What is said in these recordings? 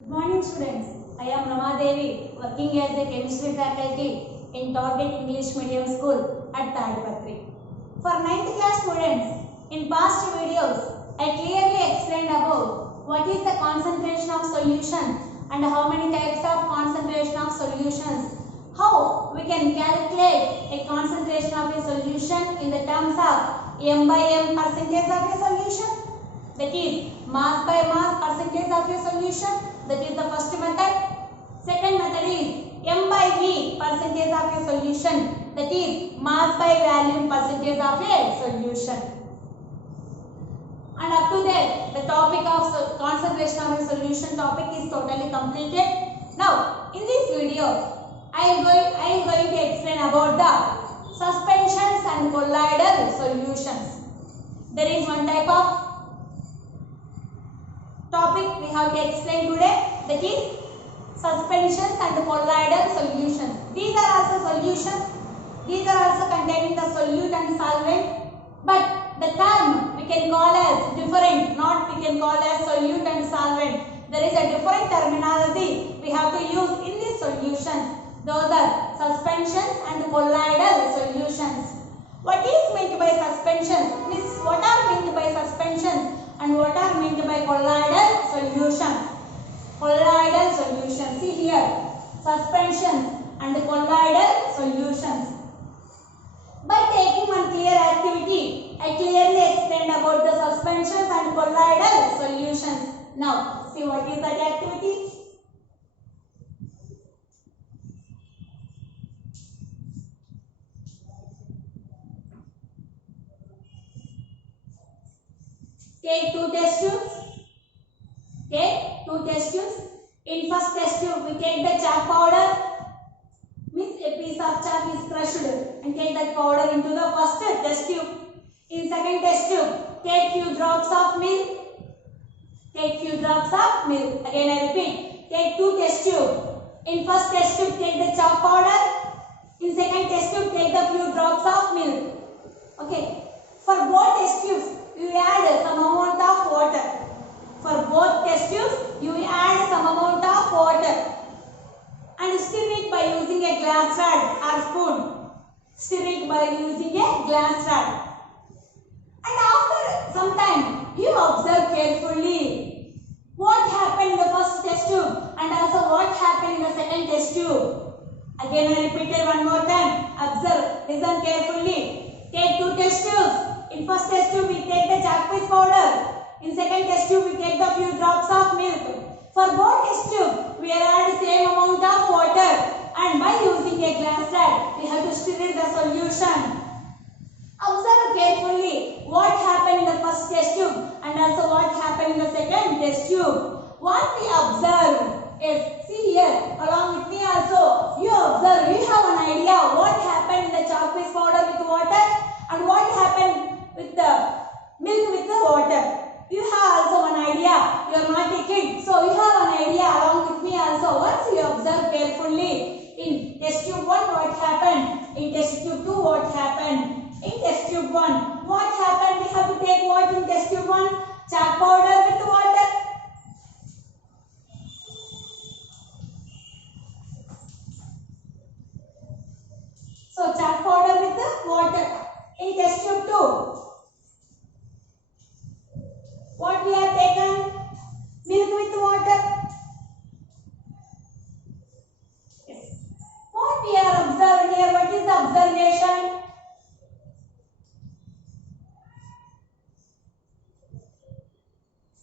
Good morning students. I am Rama Devi, working as a chemistry faculty in Target English Medium School at Tadipatri. For 9th class students, in past videos, I clearly explained about what is the concentration of solution and how many types of concentration of solutions. How we can calculate a concentration of a solution in the terms of m by m percentage of a solution. That is mass by mass percentage of a solution. That is the first method. Second method is m by v percentage of a solution. That is mass by volume percentage of a solution. And up to there, the topic of concentration of a solution topic is totally completed. Now, in this video, I am going to explain about the suspensions and colloidal solutions. There is one type of topic we have to explain today, that is suspensions and colloidal solutions. These are also solutions. These are also containing the solute and solvent, but the term we can call as different, not we can call as solute and solvent. There is a different terminology we have to use in these solutions. Those are suspensions and colloidal solutions. What is meant by suspensions? Means what are meant by suspensions and what are meant by colloidal solutions? Colloidal solutions. See here, suspensions and colloidal solutions. By taking one clear activity, I clearly explained about the suspensions and colloidal solutions. Now, see what is that activity? Take two test tubes. Take two test tubes. In first test tube, we take the chalk powder. Means a piece of chalk is crushed and take that powder into the first test tube. In second test tube, take few drops of milk. Take few drops of milk. Again I repeat. Take two test tubes. In first test tube, take the chalk powder. In second test tube, take the few drops of milk. Okay. For both test tubes, you add some amount of water. For both test tubes, you add some amount of water. And stir it by using a glass rod or spoon. Stir it by using a glass rod. And after some time, you observe carefully what happened in the first test tube and also what happened in the second test tube. Again I repeated one more time. Observe, listen carefully. Take two test tubes. In first test tube, we take the chalk piece powder. In second test tube, we take the few drops of milk. For both test tube, we add same amount of water, and by using a glass rod, we have to stir the solution. Observe carefully what happened in the first test tube and also what happened in the second test tube. What we observe is, see here, along with me also, you observe, you have an idea what happened in the chalk piece powder with water and what happened with the milk with the water. You have also one idea. You are not a kid, so you have an idea along with me also. Once you observe carefully, in test tube 1 what happened, in test tube 2 what happened. In test tube 1 what happened, we have to take what in test tube 1? Chalk powder with water. So chalk powder with the water. In test tube 2 what we have taken? Milk with water. Yes. What we are observing here? What is the observation?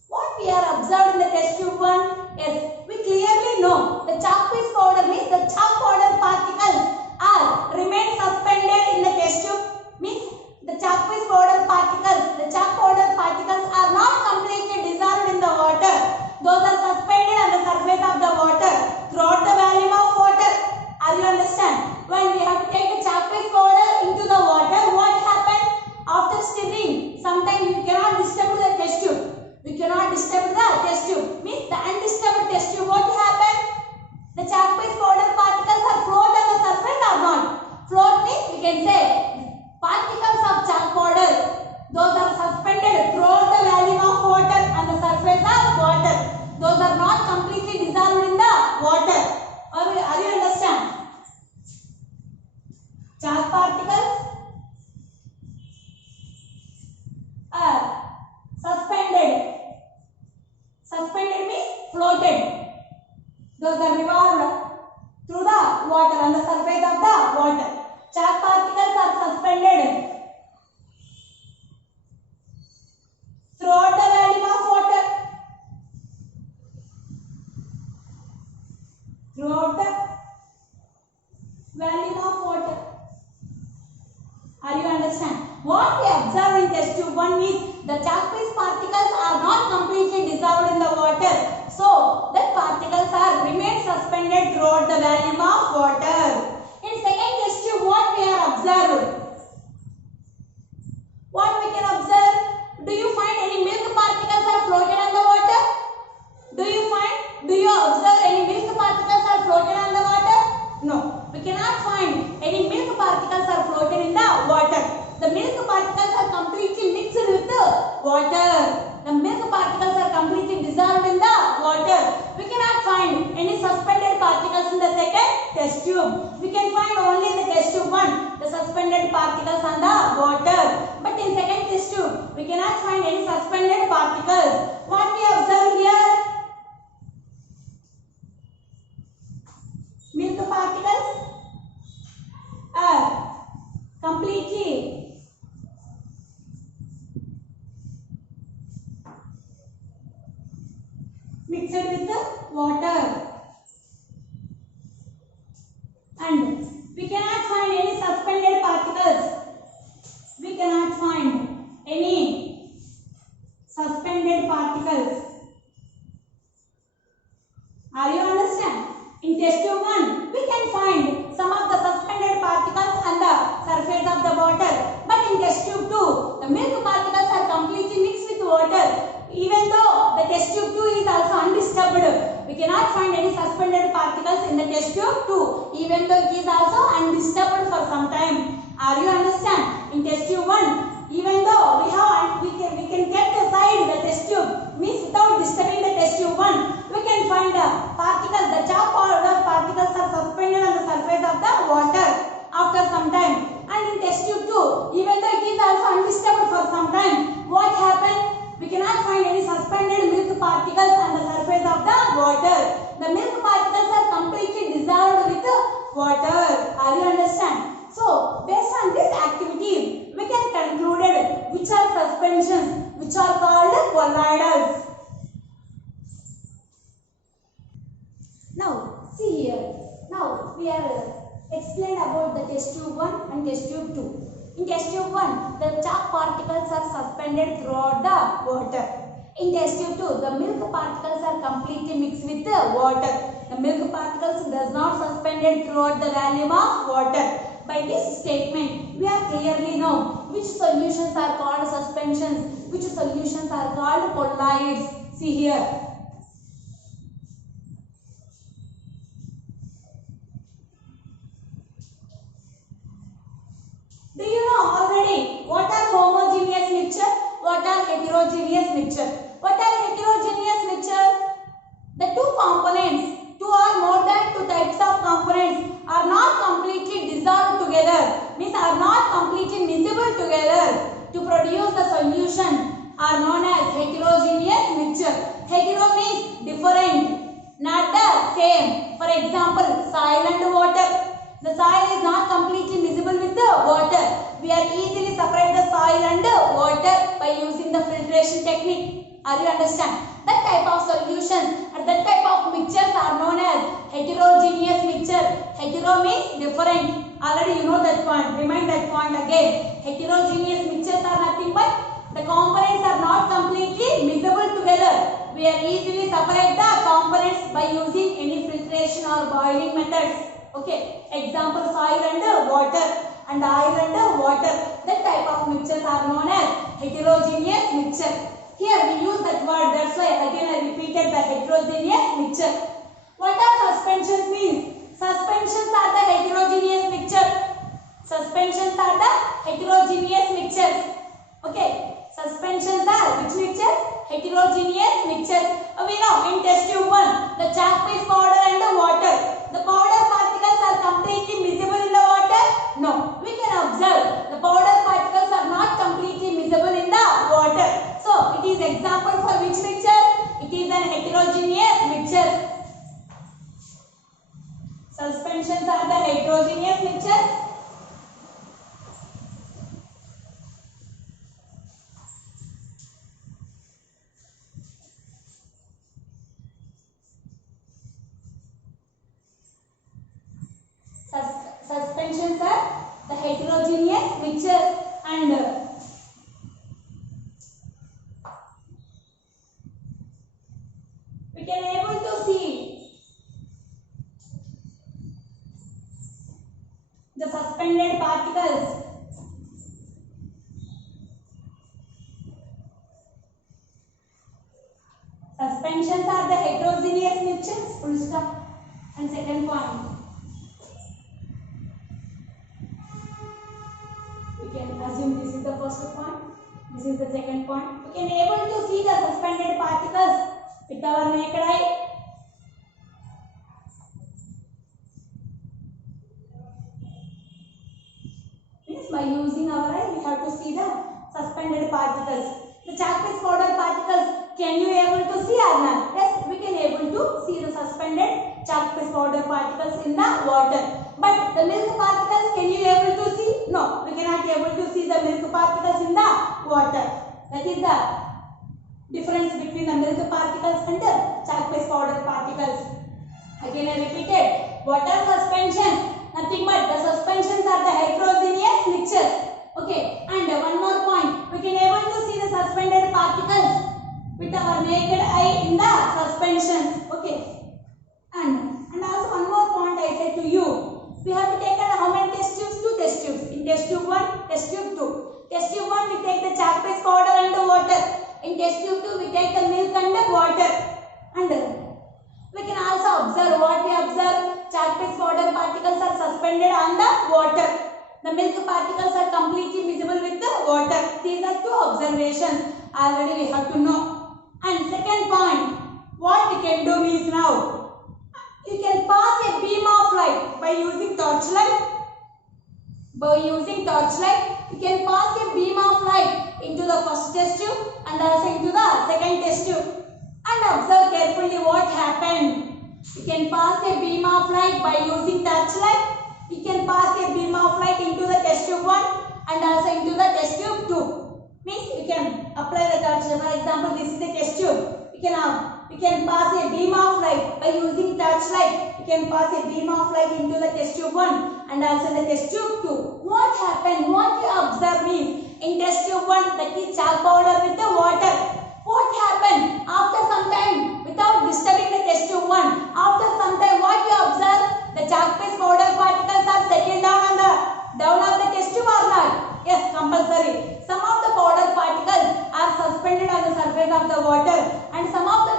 What we are observed in the test tube 1? Yes, we clearly know the chalk piece powder means the chalk powder particles are remain suspended in the test tube. Means the chalk piece powder particles, are not completely dissolved in the water. Those are suspended on the surface of the water throughout the volume of water. Are you understand? When we have to take the chalk piece powder, floated. Those are revolved through the water on the surface of the water. Chalk particles are suspended throughout the volume of water. Throughout the volume of water. Are you understand? What we observe in test tube 1 is the chalk piece particles are not completely dissolved in the water. So, the particles are remain suspended throughout the volume of water. In second test tube, what we are observed? What we can observe? Do you find any milk particles are floated on the water? Do you observe any milk particles are floated on the water? No, we cannot find any milk particles are floated in the water. The milk particles are completely mixed with the water. The milk particles are completely dissolved in the water. We cannot find any suspended particles in the second test tube. We can find only in the test tube 1 the suspended particles on the water. But in second test tube, we cannot find any suspended particles. What we observe here? Milk particles are completely mixed with the water, and we cannot find any suspended particles. We cannot find any suspended particles. Are you understand? In test tube 1, we can find some of the suspended particles on the surface of the water. But in test tube 2, the milk particles are completely mixed with water. Even though the test tube 2 is also undisturbed, we cannot find any suspended particles in the test tube 2. Even though it is also undisturbed for some time. Are you understand? In test tube 1, even though we can get aside the test tube, means without disturbing the test tube 1, we can find the particles, the chalk powder particles are suspended on the surface of the water after some time. And in test tube 2, even though it is also undisturbed for some time, what happened? We cannot find any suspended milk particles on the surface of the water. The milk particles are completely dissolved with the water. Are you understand? So, based on this activity, we can conclude which are suspensions, which are called colloidals. Now, see here. Now, we are explained about the test tube 1 and test tube 2. In test tube 1, the chalk particles are suspended throughout the water. In test tube 2, the milk particles are completely mixed with the water. The milk particles does not suspended throughout the volume of water. By this statement, we are clearly know which solutions are called suspensions, which solutions are called colloids. See here. Do you know already what are homogeneous mixture? What are heterogeneous mixture? What are heterogeneous mixture? The two components, two or more than two types of components are not completely dissolved together, means are not completely miscible together to produce the solution are known as heterogeneous mixture. Hetero means different, not the same. For example, soil and water. The soil is not completely miscible with the water. We are easily separate the soil and water by using the filtration technique. Are you understand? That type of solutions or that type of mixtures are known as heterogeneous mixture. Hetero means different. Already you know that point. Remind that point again. Heterogeneous mixtures are nothing but the components are not completely miscible together. We are easily separate the components by using any filtration or boiling methods. Okay, example soil and water and oil and water. That type of mixtures are known as heterogeneous mixture. Here we use that word, that's why again I repeated the heterogeneous mixture. What are suspensions means? Suspensions are the heterogeneous mixture. Suspensions are the heterogeneous mixtures. Okay, suspensions are which mixtures? Heterogeneous mixtures. We know in test tube 1, the chalk paste powder and the water. The powder particles are completely miscible in the water? No. We can observe the powder particles are not completely miscible in the water. So, it is example for which mixture? It is an heterogeneous mixture. heterogeneous mixture and we can able to see the suspended particles. Suspensions are the heterogeneous mixtures, full stop. And second point, we can assume this is the first point, this is the second point. We can able to see the suspended particles with our naked eye. Means by using our eye, we have to see the suspended particles. The chalk paste powder particles, can you able to see or not? Yes, we can able to see the suspended chalk paste powder particles in the water. But the milk particles, can you able to see? No, we cannot able to see the milk particles in the water. That is the difference between the milk particles and the chalk paste powder particles. Again I repeated, water suspension, nothing but the suspensions are the heterogeneous mixture. Okay, and one more point, we can able to see the suspended particles with our naked eye in the suspensions. Okay, and also one more point I said to you, we have to take how many test tubes? 2 test tubes. In test tube 1, test tube 2. Test tube 1 we take the chalk paste powder and the water. In test tube 2 we take the milk and the water. And we can also observe what we observe. Chalk paste powder particles are suspended on the water. The milk particles are completely visible with the water. These are 2 observations. Already we have to know. And second point, what we can do is now, you can pass a beam of light by using torchlight. By using torchlight, you can pass a beam of light into the first test tube and also into the second test tube. And observe carefully what happened. You can pass a beam of light by using torchlight. You can pass a beam of light into the test tube 1 and also into the test tube 2. Means you can apply the torchlight. For example, this is the test tube. You can pass a beam of light by using torchlight. You can pass a beam of light into the test tube 1 and also the test tube 2. What happened? What you observe is, in test tube 1, that is chalk powder with the water. What happened? After some time, without disturbing the test tube 1, after some time, what you observe? The chalk paste powder particles are settled down on the down of the test tube or not? Yes, compulsory. Some of the powder particles are suspended on the surface of the water, and some of the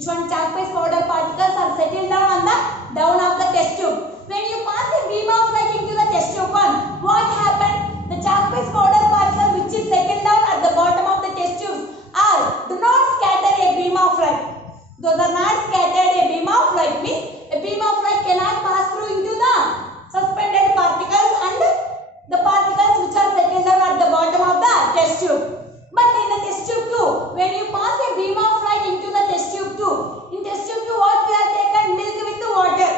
chalk paste powder particles are settled down on the down of the test tube. When you pass a beam of light into the test tube 1, what happened? The chalk paste powder particles which is settled down at the bottom of the test tube do not scatter a beam of light. Those are not scattered a beam of light. Means a beam of light cannot pass through into the suspended particles and the particles which are settled down at the bottom of the test tube. But in the test tube 2, when you pass a beam of light into the test tube 2, in test tube 2 what we have taken? Milk with the water.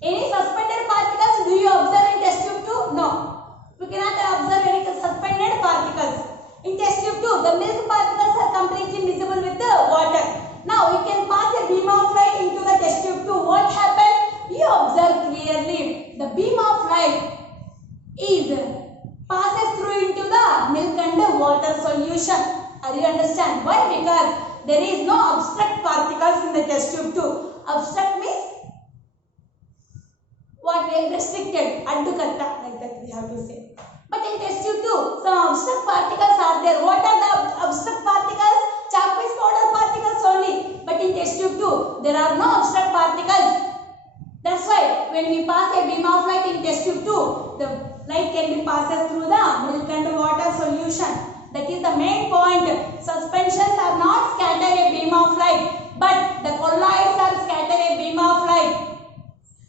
Any suspended particles do you observe in test tube 2? No. We cannot observe any suspended particles. In test tube 2, the milk particles are completely visible with the water. Now we can pass a beam of light into the test tube 2. What happened? You observe clearly. The beam of light passes through into the milk and the water solution. Are you understand? Why? Because there is no obstruct particles in the test tube 2. Obstruct means what we have restricted, addukatta, like that we have to say. But in test tube 2, some obstruct particles are there. What are the obstruct particles? Chalk paste powder particles only. But in test tube 2, there are no obstruct particles. That's why when we pass a beam of light in test tube 2, the light can be passed through the milk and water solution. That is the main point. Suspensions are not scatter a beam of light, but the colloids are scatter a beam of light.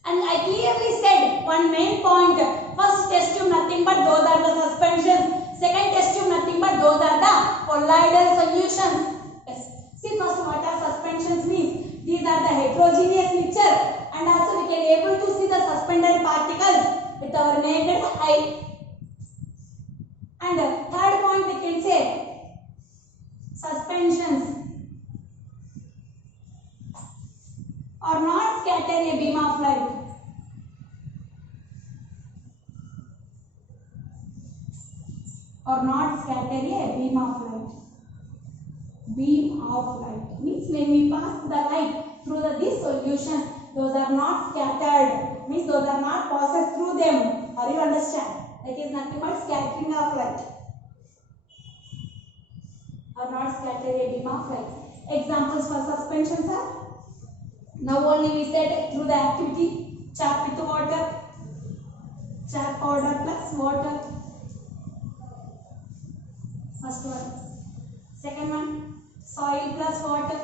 And I clearly said one main point. First test tube nothing but those are the suspensions. Second test tube nothing but those are the colloidal solutions. Yes. See first what are suspensions means. These are the heterogeneous mixture, and also we can able to see the suspended particles with our naked eye. And third point we can say suspensions are not scatter a beam of light. or not scatter a beam of light. Beam of light means when we pass the light through this solution, those are not scattered, means those are not passed through them. Are you understand? That is nothing but scattering of light. Or not scatter a beam of light. Examples for suspensions are, now only we said through the activity, chalk with water, chalk powder plus water. First one. Second one, soil plus water.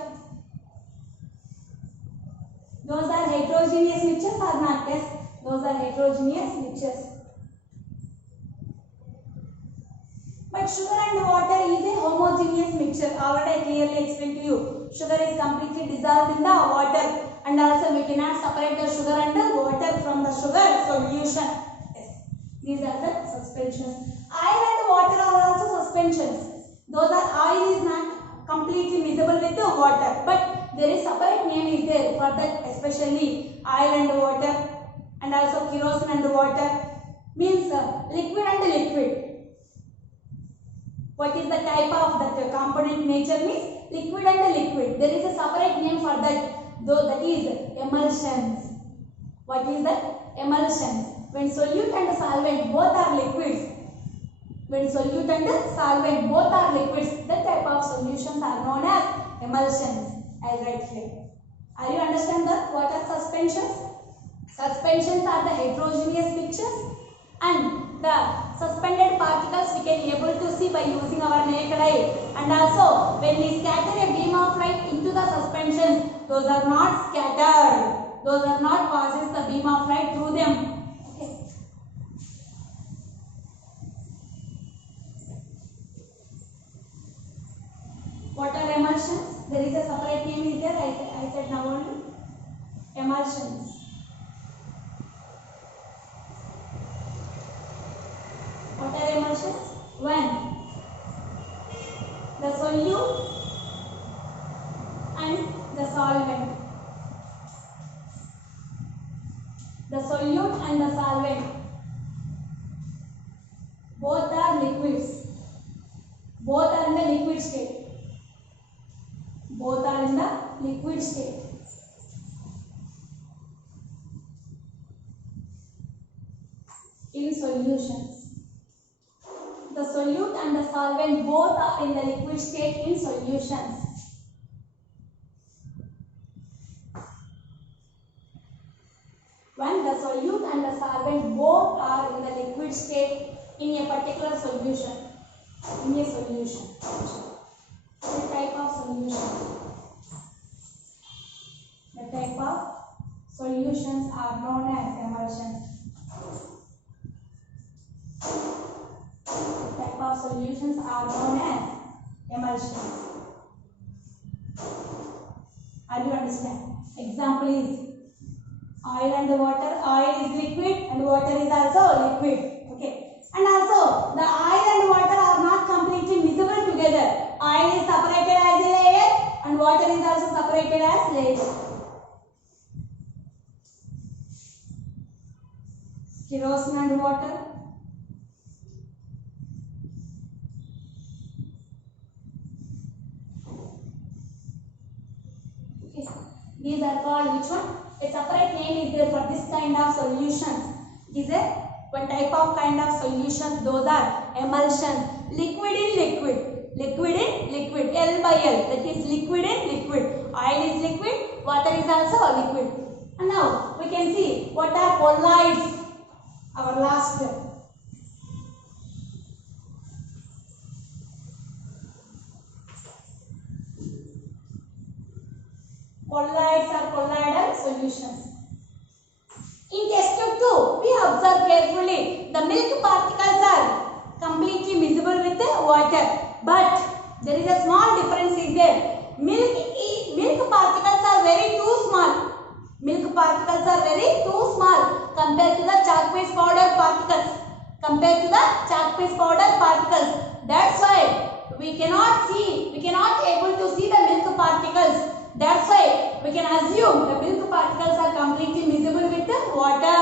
Those are heterogeneous mixtures or not? Yes, those are heterogeneous mixtures. But sugar and water is a homogeneous mixture. Already I clearly explained to you. Sugar is completely dissolved in the water, and also we cannot separate the sugar and the water from the sugar solution. Yes, these are the suspensions. Oil and water are also suspensions. Those are, oil is not completely miscible with the water, but there is separate name is there for that, especially oil and water, and also kerosene and water means liquid and liquid. What is the type of that component nature means liquid and liquid. There is a separate name for that, though that is emulsions. What is that? Emulsions. When solute and solvent both are liquids, when solute and solvent both are liquids, that type of solutions are known as emulsions. I'll write here. Are you understand that? What are suspensions? Suspensions are the heterogeneous mixtures, and the suspended particles we can able to see by using our naked eye. And also when we scatter a beam of light into the suspensions, those are not scattered. Those are not passes the beam of light through them. What are emulsions? There is a separate name is there. I said now only. Emulsions. What are emulsions? When the solute and the solvent. The solute and the solvent both are liquids. Both are in the liquid state. Both are in the liquid state. In solutions. The solute and the solvent both are in the liquid state in solutions. When the solute and the solvent both are in the liquid state in a particular solution. In a solution. The type of solution. The type of solutions are known as emulsions. The type of solutions are known as emulsions. Are you understand? Example is oil and water. Oil is liquid and water is also liquid. Okay. And also the oil and water are not completely miscible together. Oil is separated as a layer and water is also separated as layer. Kerosene and water. Okay. These are called which one? A separate name is there for this kind of solutions. Is a one type of kind of solutions. Those are emulsions. Liquid in liquid. Liquid in liquid. L by L. That is liquid in liquid. Oil is liquid. Water is also liquid. And now we can see what are colloids. Our last step. Colloids are colloidal solutions. In test tube 2, we observe carefully the milk particles are completely miscible with the water, but there is a small difference is there. Milk particles are very too small. Milk particles are very too small compared to the chalk paste powder particles. Compared to the chalk paste powder particles. That's why we cannot able to see the milk particles. That's why we can assume the milk particles are completely miscible with the water.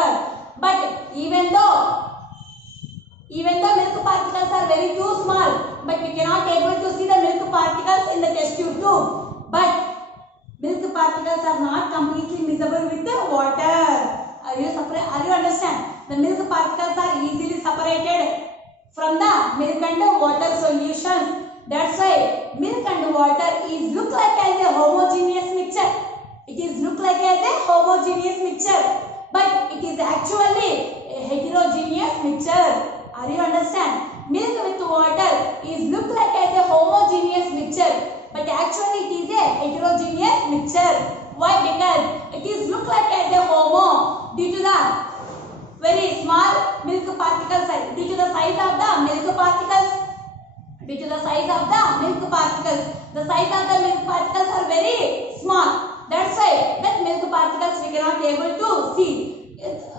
But even though Even the milk particles are very too small, but we cannot able to see the milk particles in the test tube too. But milk particles are not completely miscible with the water. Are you understand? The milk particles are easily separated from the milk and water solutions. That's why milk and water is look like as a homogeneous mixture. It is look like as a homogeneous mixture, but it is actually a heterogeneous mixture. Are you understand? Milk with water is look like as a homogeneous mixture, but actually it is a heterogeneous mixture. Why? Because it is look like as a homo due to the very small milk particle size, due to the size of the milk particles. Due to the size of the milk particles, the size of the milk particles are very small. That's why that milk particles we cannot able to see.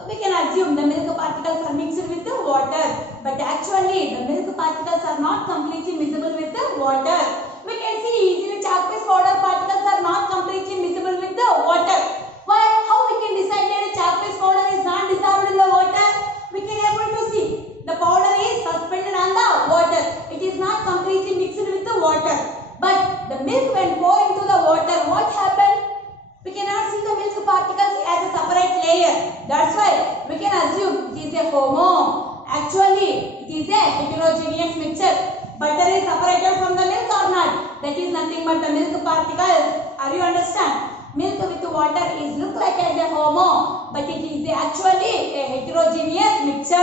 We can assume the milk particles are mixed with the water, but actually the milk particles are not completely miscible with the water. We can see easily chalk paste powder particles are not completely miscible with the water. Why? How we can decide that chalk paste powder is not dissolved in the water? We can able to see the powder is suspended on the water. It is not completely mixed with the water. But the milk when poured into the water, what happened? We cannot see the milk particles as a separate layer. That's why we can assume it is a homo. Actually, it is a heterogeneous mixture. Butter is separated from the milk or not? That is nothing but the milk particles. Are you understand? Milk with water is look like as a homo, but it is actually a heterogeneous mixture.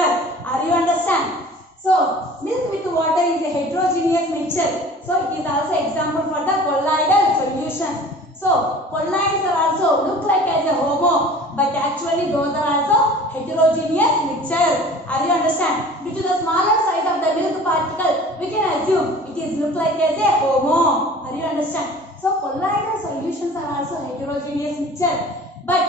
Are you understand? So, milk with water is a heterogeneous mixture. So, it is also example for the colloidal solutions. So, colloids are also look like as a homo, but actually those are also heterogeneous mixture. Are you understand? Due to the smaller size of the milk particle, we can assume it is look like as a homo. Are you understand? So, colloidal solutions are also heterogeneous mixture. But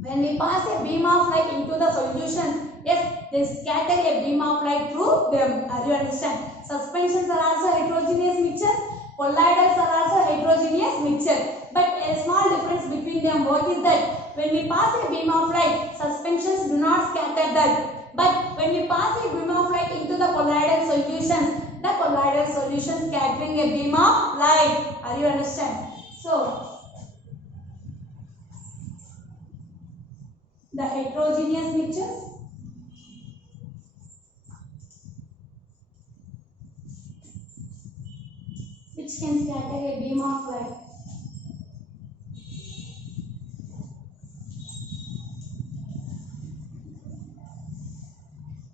when we pass a beam of light into the solutions, yes, they scatter a beam of light through them. Are you understand? Suspensions are also heterogeneous mixtures. Colloidals are also heterogeneous mixture. But a small difference between them, what is that? When we pass a beam of light, suspensions do not scatter that. But when we pass a beam of light into the colloidal solutions, the colloidal solution scattering a beam of light. Are you understand? So, the heterogeneous mixtures, which can scatter a beam of light.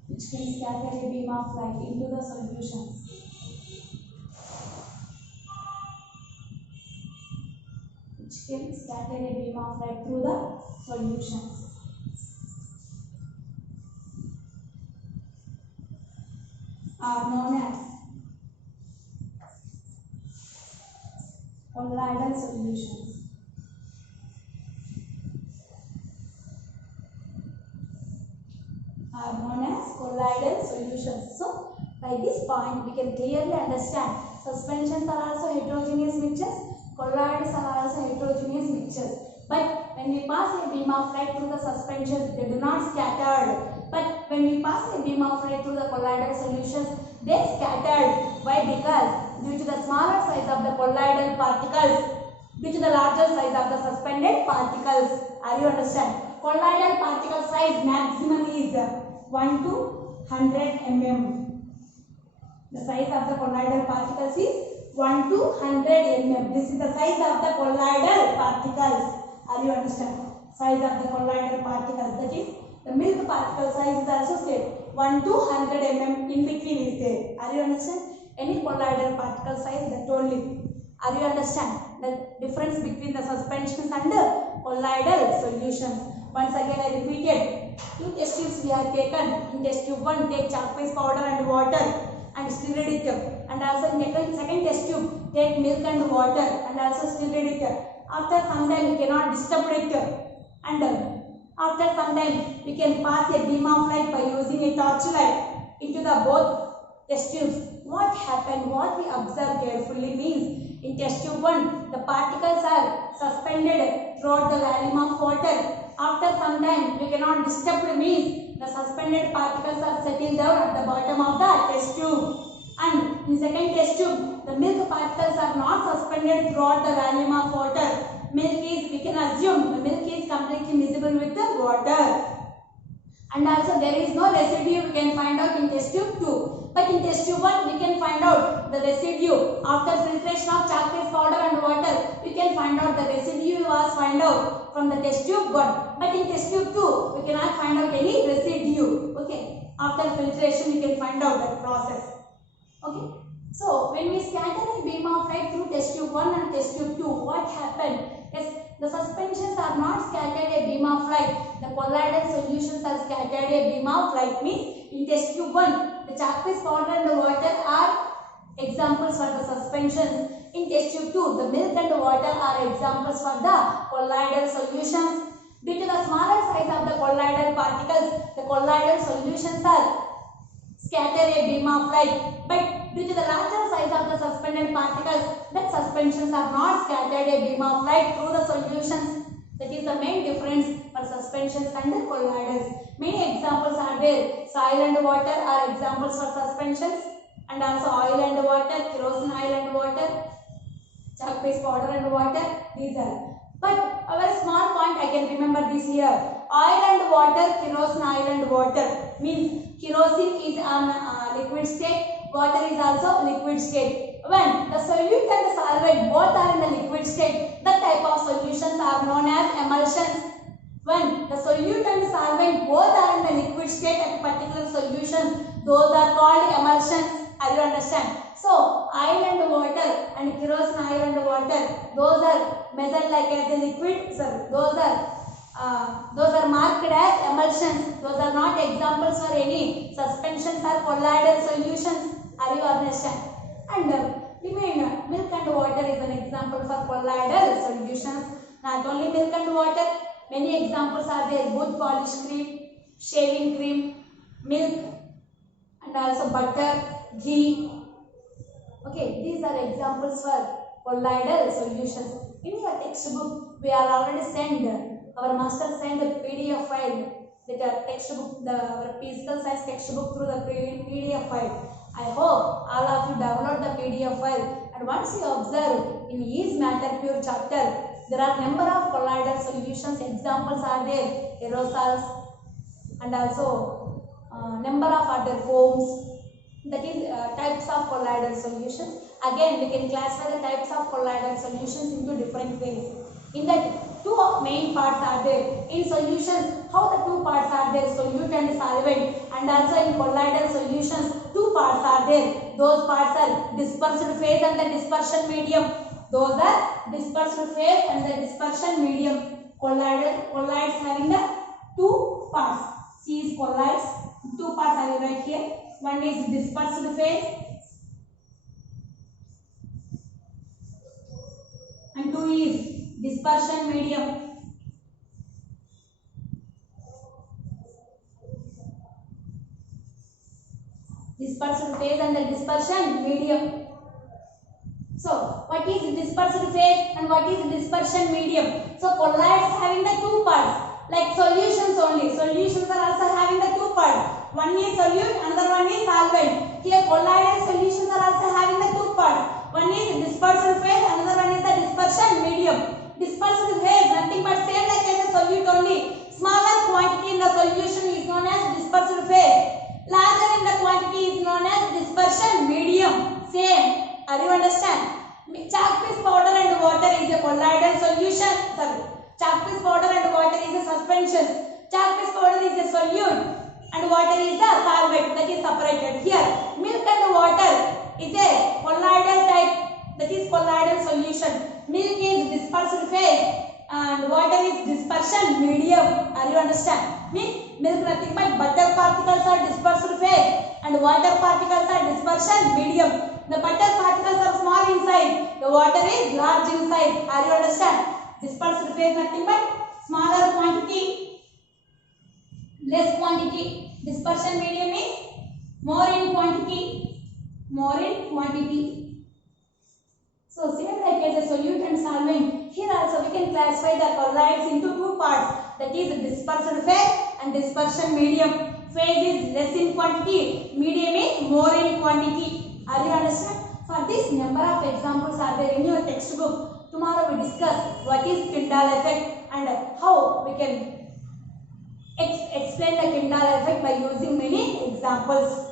Which can scatter a beam of light into the solutions. Which can scatter a beam of light through the solutions. Are known as colloidal solutions. Are known as colloidal solutions. So, by this point, we can clearly understand suspensions are also heterogeneous mixtures, colloids are also heterogeneous mixtures. But when we pass a beam of light through the suspensions, they do not scatter. But when we pass a beam of light through the colloidal solutions, they scattered. Why? Because due to the smaller size of the colloidal particles, due to the larger size of the suspended particles. Are you understand? Colloidal particle size maximum is 1 to 100 mm. The size of the colloidal particles is 1 to 100 mm. This is the size of the colloidal particles. Are you understand? Size of the colloidal particles. That is, the milk particle size is also said 1 to 100 mm in between is there. Are you understand? Any colloidal particle size, that only. Are you understand the difference between the suspensions and the colloidal solutions? Once again I repeated, two test tubes we have taken. In test tube 1, take chalk paste powder and water and stirred it. And also in second test tube, take milk and water and also stirred it. After some time we cannot disturb it. And after some time we can pass a beam of light by using a torchlight into the both test tubes. What happened, what we observe carefully means, in test tube 1, the particles are suspended throughout the volume of water. After some time, we cannot disturb means the suspended particles are settled down at the bottom of the test tube. And in second test tube, the milk particles are not suspended throughout the volume of water. Milk is, we can assume, the milk is completely miscible with the water. And also there is no residue we can find out in test tube 2. But in test tube 1 we can find out the residue. After filtration of chalk paste powder and water, we can find out the residue was found out from the test tube 1. But in test tube 2, we cannot find out any residue. Okay. After filtration we can find out that process. Okay. So when we scatter a beam of light through test tube 1 and test tube 2, what happened? Yes, the suspensions are not scattered a beam of light. The colloidal solutions are scattered a beam of light. Means in test tube 1, the chalk paste powder and the water are examples for the suspensions. In test tube 2, the milk and the water are examples for the colloidal solutions. Due to the smaller size of the colloidal particles, the colloidal solutions are scatter a beam of light. But due to the larger size of the suspended particles, that suspensions are not scattered a beam of light through the solutions. That is the main difference for suspensions and the colloidals. Many examples are there. Soil and water are examples for suspensions, and also oil and water, kerosene oil and water, chalk paste powder and water, these are. But a very small point I can remember this here. Oil and water, kerosene oil and water means kerosene is on liquid state, water is also liquid state. When the solute and the solvent both are in the liquid state, that type of solutions are known as emulsions. When the solute and the solvent both are in the liquid state at a particular solution, those are called emulsions. Are you understand? So, oil and water and kerosene oil and water, those are measured like as a liquid. Sorry, those are marked as emulsions. Those are not examples for any suspensions or colloidal solutions. Are you understand? And milk and water is an example for colloidal solutions. Not only milk and water, many examples are there. Wood polish cream, shaving cream, milk, and also butter, ghee. Okay, these are examples for colloidal solutions. In your textbook, we are already sent, our master sent a PDF file, that textbook, our physical science textbook through the PDF file. I hope all of you download the PDF file, and once you observe in each matter pure chapter, there are number of colloidal solutions. Examples are there, aerosols, and also number of other foams. That is types of colloidal solutions. Again, we can classify the types of colloidal solutions into different ways. In that, two main parts are there. In solutions, how the two parts are there, solute and solvent, and also in colloidal solutions, two parts are there. Those parts are dispersed phase and the dispersion medium. Those are dispersed phase and the dispersion medium. Colloids having the two parts. C is colloids. Two parts I will write here. One is dispersed phase and two is dispersion medium. Dispersed phase and the dispersion medium. So, what is dispersed phase and what is dispersion medium? So, colloids having the two parts. Like solutions only. Solutions are also having the two parts. One is solute, another one is solvent. Here colloidal solutions are also having the two parts. One is dispersed phase, another one is the dispersion medium. Dispersed phase, nothing but same like as a solute only. Smaller quantity in the solution is known as dispersed phase. Larger in the quantity is known as dispersion medium. Same. Are you understand? Chalk paste powder and water is a colloidal solution. Sorry. Chalk paste powder and water is a suspension. Chalk paste powder is a solute and water is the solvent, that is separated. Here, milk and water is a colloidal type, that is colloidal solution. Milk is dispersed phase and water is dispersion medium. Are you understand? Means milk nothing but butter particles are dispersed phase and water particles are dispersion medium. The butter particles are small in size, the water is large in size. Are you understand? Dispersed phase nothing but smaller quantity, less quantity. Dispersion medium is more in quantity, So, same like as a solute and solvent, here also we can classify the colloids into two parts, that is dispersed phase and dispersion medium. phase is less in quantity, medium is more in quantity. Are you understand? For this, number of examples are there in your textbook. Tomorrow we discuss what is Tyndall effect and how we can explain the Tyndall effect by using many examples.